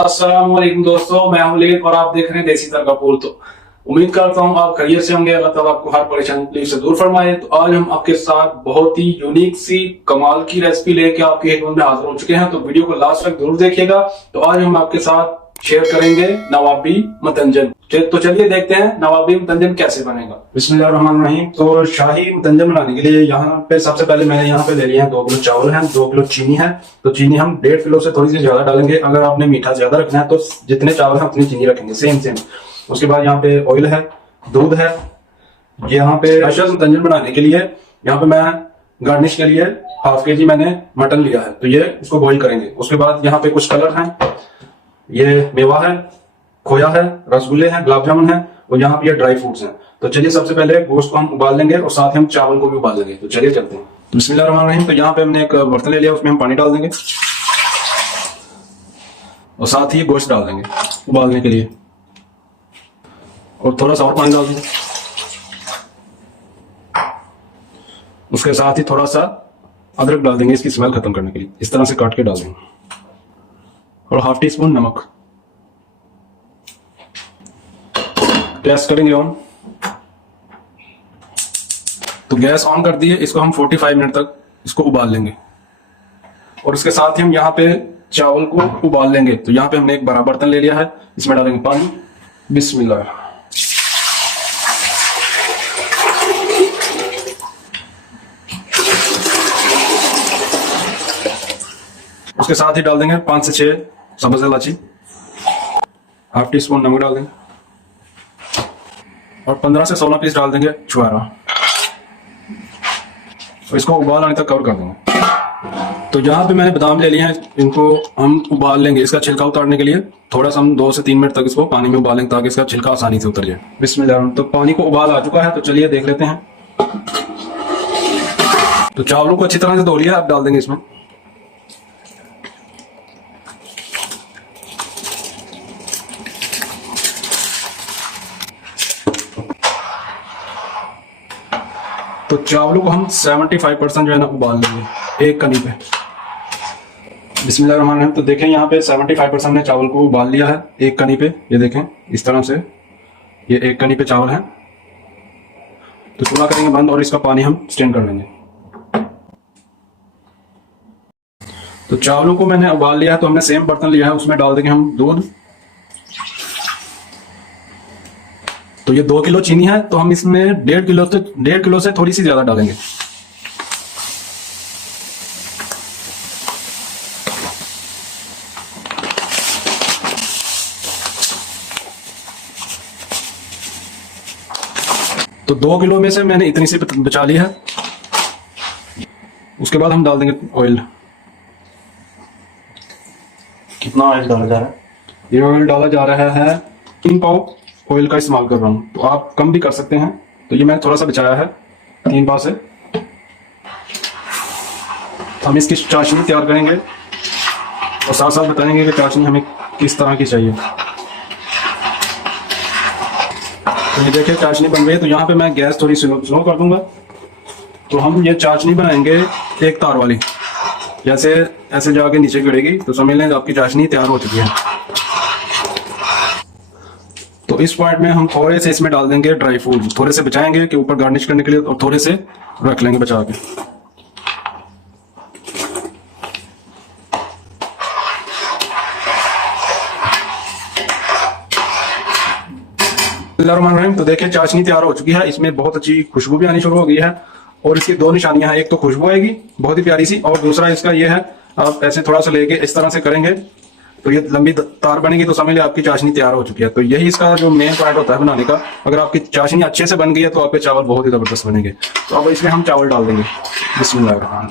अस्सलाम वालेकुम दोस्तों, मैं हूं लेन और आप देख रहे हैं देसी तड़का फूल। तो उम्मीद करता हूं आप खैरियत से होंगे। अल्लाह ताला आपको हर परेशानी तकलीफ से दूर फरमाए। तो आज हम आपके साथ बहुत ही यूनिक सी कमाल की रेसिपी लेके आपकी खिदमत में हाजिर हो चुके हैं। तो वीडियो को लास्ट तक जरूर देखिएगा। तो आज हम आपके साथ शेयर करेंगे नवाबी मतंजन। तो चलिए देखते हैं नवाबी मतंजन कैसे बनेगा। बिस्मिल्लाहिर्रहमानिर्रहीम। तो शाही मतंजन बनाने के लिए यहाँ पे सबसे पहले मैंने यहाँ पे ले लिया है 2 किलो चावल है, 2 किलो चीनी है। तो चीनी हम 1.5 किलो से थोड़ी सी ज्यादा डालेंगे। अगर आपने मीठा ज्यादा रखना है तो जितने चावल है उतनी चीनी रखेंगे, सेम। उसके बाद यहाँ पे ऑयल है, दूध है। यहाँ पे स्पेशल मतंजन बनाने के लिए यहाँ पे मैं गार्निश के लिए ½ kg मैंने मटन लिया है। तो ये उसको बॉईल करेंगे। उसके बाद यहाँ पे कुछ कलर हैं, ये मेवा है, खोया है, रसगुल्ले हैं, गुलाब जामुन है और यहाँ पे ये ड्राई फ्रूट्स हैं। तो चलिए सबसे पहले गोश्त को हम उबाल लेंगे और साथ ही हम चावल को भी उबाल लेंगे। तो चलिए चलते हैं। बिस्मिल्लाहिर्रहमानिर्रहीम। तो यहाँ पे हमने एक बर्तन ले लिया, उसमें हम पानी डाल देंगे और साथ ही गोश्त डाल देंगे उबालने के लिए और थोड़ा सा और पानी डाल देंगे। उसके साथ ही थोड़ा सा अदरक डाल देंगे इसकी स्मेल खत्म करने के लिए। इस तरह से काट के डाल देंगे और ½ टीस्पून नमक। टेस्ट करेंगे ऑन। तो गैस ऑन कर दिए। इसको हम 45 मिनट तक इसको उबाल लेंगे और इसके साथ ही हम यहाँ पे चावल को उबाल लेंगे। तो यहाँ पे हमने एक बड़ा बर्तन ले लिया है, इसमें डालेंगे पानी। बिस्मिल्लाह। उसके साथ ही डाल देंगे 5 से 6 सब्ज इलायची, ½ टीस्पून नमक डाल देंगे और 15 से 16 पीस डाल देंगे छुहारा। और इसको उबाल आने तक कवर कर देंगे। तो यहाँ पे मैंने बादाम ले लिए हैं, इनको हम उबाल लेंगे। इसका छिलका उतारने के लिए थोड़ा सा हम 2 से 3 मिनट तक इसको पानी में उबालेंगे ताकि इसका छिलका आसानी से उतर जाए। बिस्मिल्लाह। तो पानी को उबाल आ चुका है, तो चलिए देख लेते हैं। तो चावलों को अच्छी तरह से धो लिया, आप डाल देंगे इसमें। तो चावलों को हम 75% जो है ना उबाल लेंगे एक कनी पे। बिस्मिल्लाहिर्रहमानिर्रहीम। तो देखें यहाँ पे 75% ने चावल को उबाल लिया है एक कनी पे। ये देखें इस तरह से, ये एक कनी पे चावल है। तो चूल्हा करेंगे बंद और इसका पानी हम स्ट्रेन कर लेंगे। तो चावलों को मैंने उबाल लिया है, तो हमने सेम बर्तन लिया है, उसमें डाल देंगे हम दूध। तो ये 2 किलो चीनी है, तो हम इसमें 1.5 किलो से थोड़ी सी ज्यादा डालेंगे। तो 2 किलो में से मैंने इतनी सी बचा ली है। उसके बाद हम डाल देंगे ऑयल। कितना ऑयल डाला जा रहा है? ये ऑयल डाला जा रहा है 3 पाव ऑयल का इस्तेमाल कर रहा हूं। तो आप कम भी कर सकते हैं। तो ये मैंने थोड़ा सा बचाया है 3 पाव से। हम इसकी चाशनी तैयार करेंगे और साथ साथ बताएंगे कि चाशनी हमें किस तरह की चाहिए। तो ये देखिए चाशनी बन रही है। तो यहाँ पे मैं गैस थोड़ी स्लो कर दूंगा। तो हम ये चाशनी बनाएंगे एक तार वाली, जैसे ऐसे जाके नीचे गिरेगी तो समझ लें आपकी चाशनी तैयार हो चुकी है। तो इस पॉइंट में हम थोड़े से इसमें डाल देंगे ड्राई फ्रूट, थोड़े से बचाएंगे कि ऊपर गार्निश करने के लिए, और थोड़े से रख लेंगे बचा के। तो देखिए चाशनी तैयार हो चुकी है। इसमें बहुत अच्छी खुशबू भी आनी शुरू हो गई है और इसकी 2 निशानियां हैं। एक तो खुशबू आएगी बहुत ही प्यारी सी, और दूसरा इसका ये है, आप ऐसे थोड़ा सा लेके इस तरह से करेंगे तो ये लंबी तार बनेगी, तो समझ लिया आपकी चाशनी तैयार हो चुकी है। तो यही इसका जो मेन पॉइंट होता है बनाने का। अगर आपकी चाशनी अच्छे से बन गई है तो आपके चावल बहुत ही जबरदस्त बनेंगे। तो अब इसमें हम चावल डाल देंगे। बिस्मिल्लाह।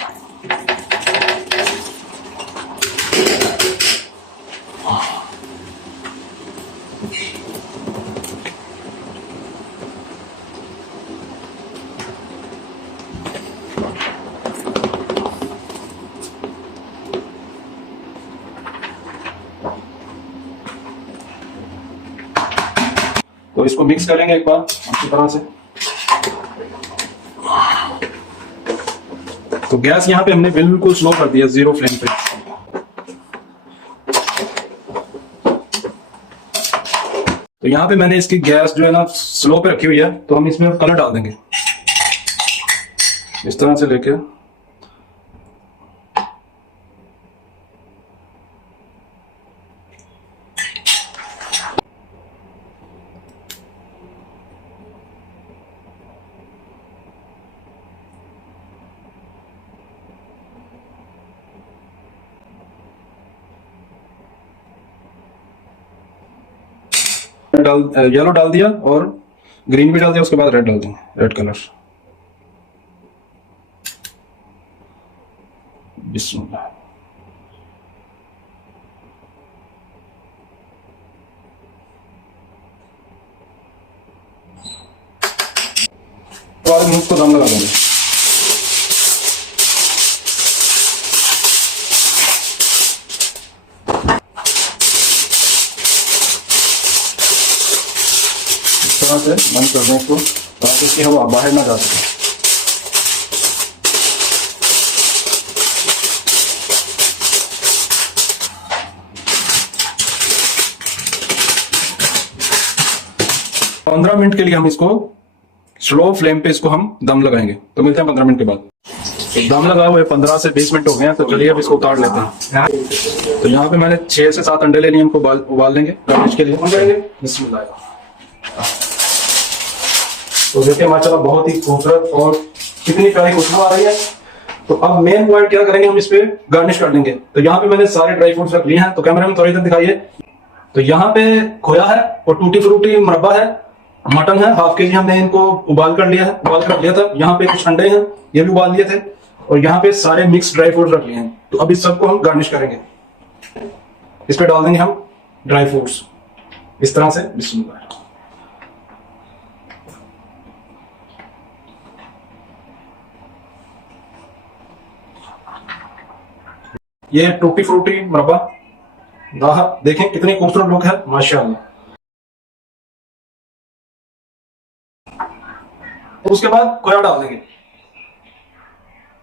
तो इसको मिक्स करेंगे एक बार अच्छी तरह से। तो गैस यहाँ पे हमने बिल्कुल स्लो कर दिया, 0 फ्लेम पे। तो यहाँ पे मैंने इसकी गैस जो है ना स्लो पे रखी हुई है, तो हम इसमें कलर डाल देंगे इस तरह से लेके। येलो डाल दिया और ग्रीन भी डाल दिया, उसके बाद रेड डाल देंगे, रेड कलर। बिस्मिल्लाह। और हम उसको दम लगा देंगे। से बंद कर दें इसको ताकि इसकी हवा बाहर ना जा सके। पंद्रह मिनट के लिए हम इसको स्लो फ्लेम पे इसको हम दम लगाएंगे। तो मिलते हैं 15 मिनट के बाद। तो दम लगा हुए 15 से 20 मिनट हो गए हैं, तो चलिए अब इसको उतार लेते हैं। तो यहाँ पे मैंने 6 से 7 अंडे ले लिए, इनको उबाल लेंगे गार्निश के लिए। बिस्मिल्लाह। तो देखिए माशाल्लाह बहुत ही खूबसूरत और कितनी प्यारी खुशबू आ रही है। तो अब मेन पॉइंट क्या करेंगे, हम इस पे गार्निश कर देंगे। तो यहाँ पे मैंने सारे ड्राई फ्रूट्स रख लिए हैं, तो कैमरे में थोड़ी देर दिखाइए। तो यहाँ पे खोया है और टूटी फ्रूटी मुरब्बा है, मटन है ½ kg, हमने इनको उबाल कर लिया है, उबाल कर लिया था। यहाँ पे कुछ अंडे हैं, ये भी उबाल लिए थे, और यहाँ पे सारे मिक्स ड्राई फ्रूट रख लिए हैं। तो अब इस सबको हम गार्निश करेंगे। इस पे डाल देंगे हम ड्राई फ्रूट्स इस तरह से। बिस्मिल्लाह। ये टूटी फ्रूटी मुरब्बा देखें कितनी खूबसूरत लुक है माशाअल्लाह। उसके बाद खोया डाल देंगे।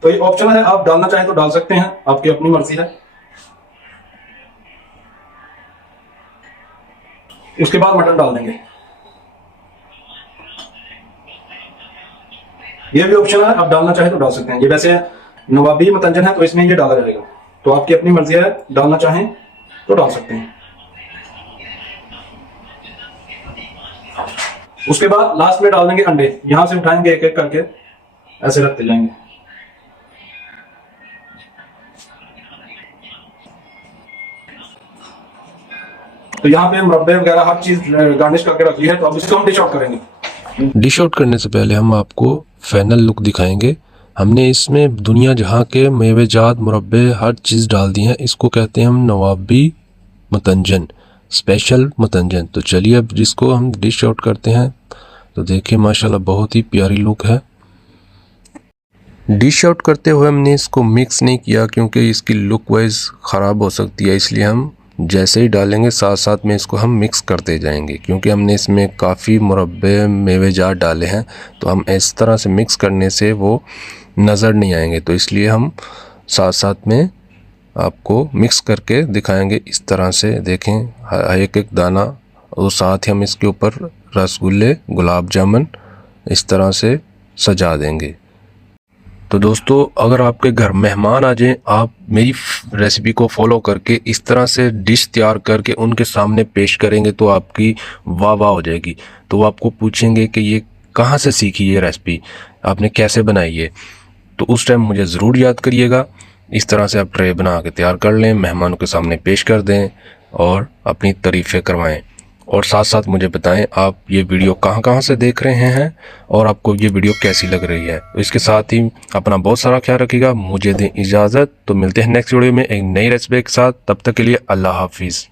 तो ये ऑप्शन है, आप डालना चाहें तो डाल सकते हैं, आपकी अपनी मर्जी है। उसके बाद मटन डाल देंगे। ये भी ऑप्शन है, आप डालना चाहें तो डाल सकते हैं। ये वैसे नवाबी मतंजन है, तो इसमें ये डाला जाएगा। तो आपकी अपनी मर्जी है, डालना चाहें तो डाल सकते हैं। उसके बाद लास्ट में डाल देंगे अंडे। यहां से उठाएंगे एक एक करके, ऐसे रखते जाएंगे। तो यहाँ पे मुरब्बे वगैरह हर चीज गार्निश करके रख ली है। तो अब इसको हम डिश आउट करेंगे। डिश आउट करने से पहले हम आपको फाइनल लुक दिखाएंगे। हमने इसमें दुनिया जहाँ के मेवेजात मुरब्बे हर चीज़ डाल दी है। इसको कहते हैं हम नवाबी मतंजन, स्पेशल मतंजन। तो चलिए अब जिसको हम डिश आउट करते हैं। तो देखिए माशाल्लाह बहुत ही प्यारी लुक है। डिश आउट करते हुए हमने इसको मिक्स नहीं किया क्योंकि इसकी लुक वाइज ख़राब हो सकती है, इसलिए हम जैसे ही डालेंगे साथ साथ में इसको हम मिक्स करते जाएंगे। क्योंकि हमने इसमें काफ़ी मुरब्बे मेवेजात डाले हैं, तो हम इस तरह से मिक्स करने से वो नज़र नहीं आएंगे। तो इसलिए हम साथ साथ में आपको मिक्स करके दिखाएंगे। इस तरह से देखें एक एक दाना, और साथ ही हम इसके ऊपर रसगुल्ले, गुलाब जामुन इस तरह से सजा देंगे। तो दोस्तों अगर आपके घर मेहमान आ जाएं, आप मेरी रेसिपी को फॉलो करके इस तरह से डिश तैयार करके उनके सामने पेश करेंगे तो आपकी वाह वाह हो जाएगी। तो वो आपको पूछेंगे कि ये कहाँ से सीखी ये रेसिपी, आपने कैसे बनाई है। तो उस टाइम मुझे ज़रूर याद करिएगा। इस तरह से आप ट्रे बना के तैयार कर लें, मेहमानों के सामने पेश कर दें और अपनी तारीफ़ें करवाएं। और साथ साथ मुझे बताएं आप ये वीडियो कहाँ से देख रहे हैं और आपको ये वीडियो कैसी लग रही है। तो इसके साथ ही अपना बहुत सारा ख्याल रखिएगा। मुझे दें इजाज़त। तो मिलते हैं नेक्स्ट वीडियो में एक नई रेसिपी के साथ। तब तक के लिए अल्लाह हाफिज़।